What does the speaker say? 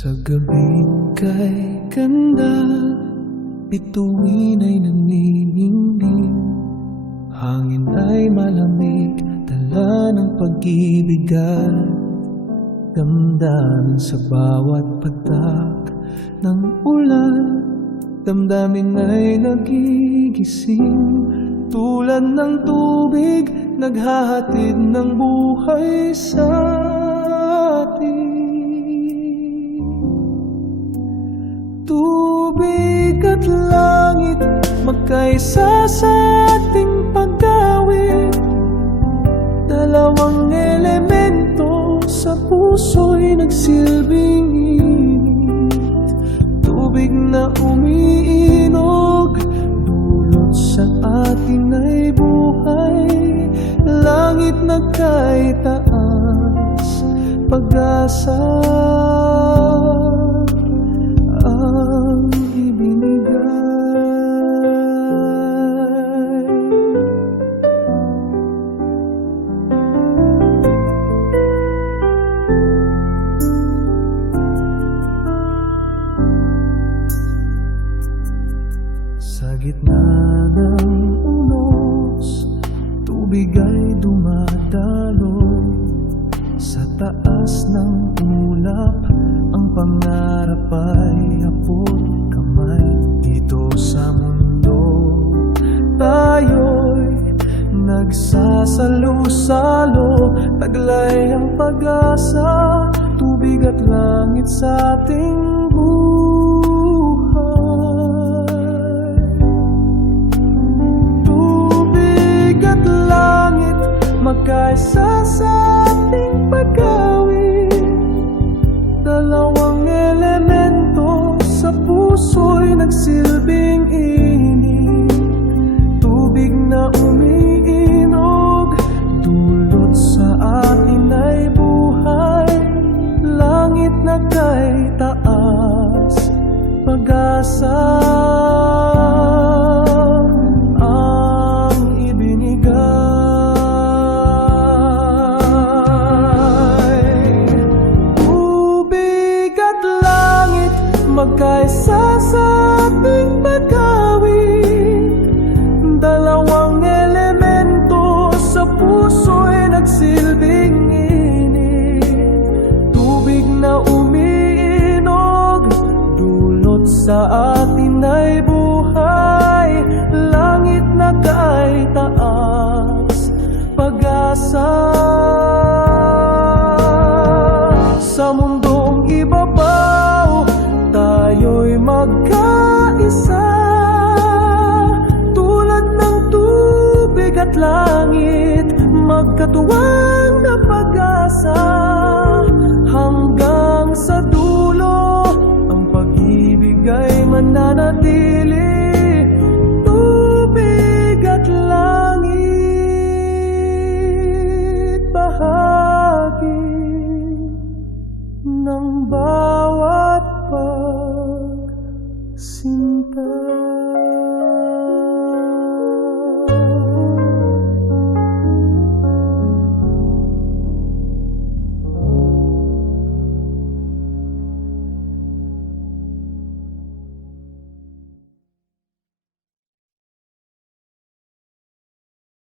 Sa gabing kay ganda, bituin ay naniningning. Hangin ay malamig, dala ng pag-ibig at damdamin sa bawat patak ng ulan. Damdamin ay nagigising, tulad ng tubig, naghahatid ng buhay sa atin. Tubig at langit, magkaisa sa ating pag-awit. Dalawang elemento sa puso'y nagsilbing init. Tubig na umiinog, dulot sa atin ay buhay. Langit na kay taas, pag-asa ang ibinigay. Sa gitna ng unos, tubig ay dumadaloy. Sa taas ng ulap, ang pangarap ay abot kamay. Dito sa mundo, tayo'y nagsasalo-salo. Taglay ang pag-asa, tubig at langit sa ating buhay. Tubig at langit, magkaisa sa ating pag-awit. Dalawang elemento sa puso'y nagsilbing init. Tubig na umiinog, dulot sa atin ay buhay. Langit na kay taas, pag-asa ang ibinigay. Tubig at langit, magkaisa sa ating pag-awit. Dalawang elemento sa puso'y nagsilbing init. Tubig na umiinog, dulot sa atin ay buhay. Langit na kay taas, pag-asa sa mundo.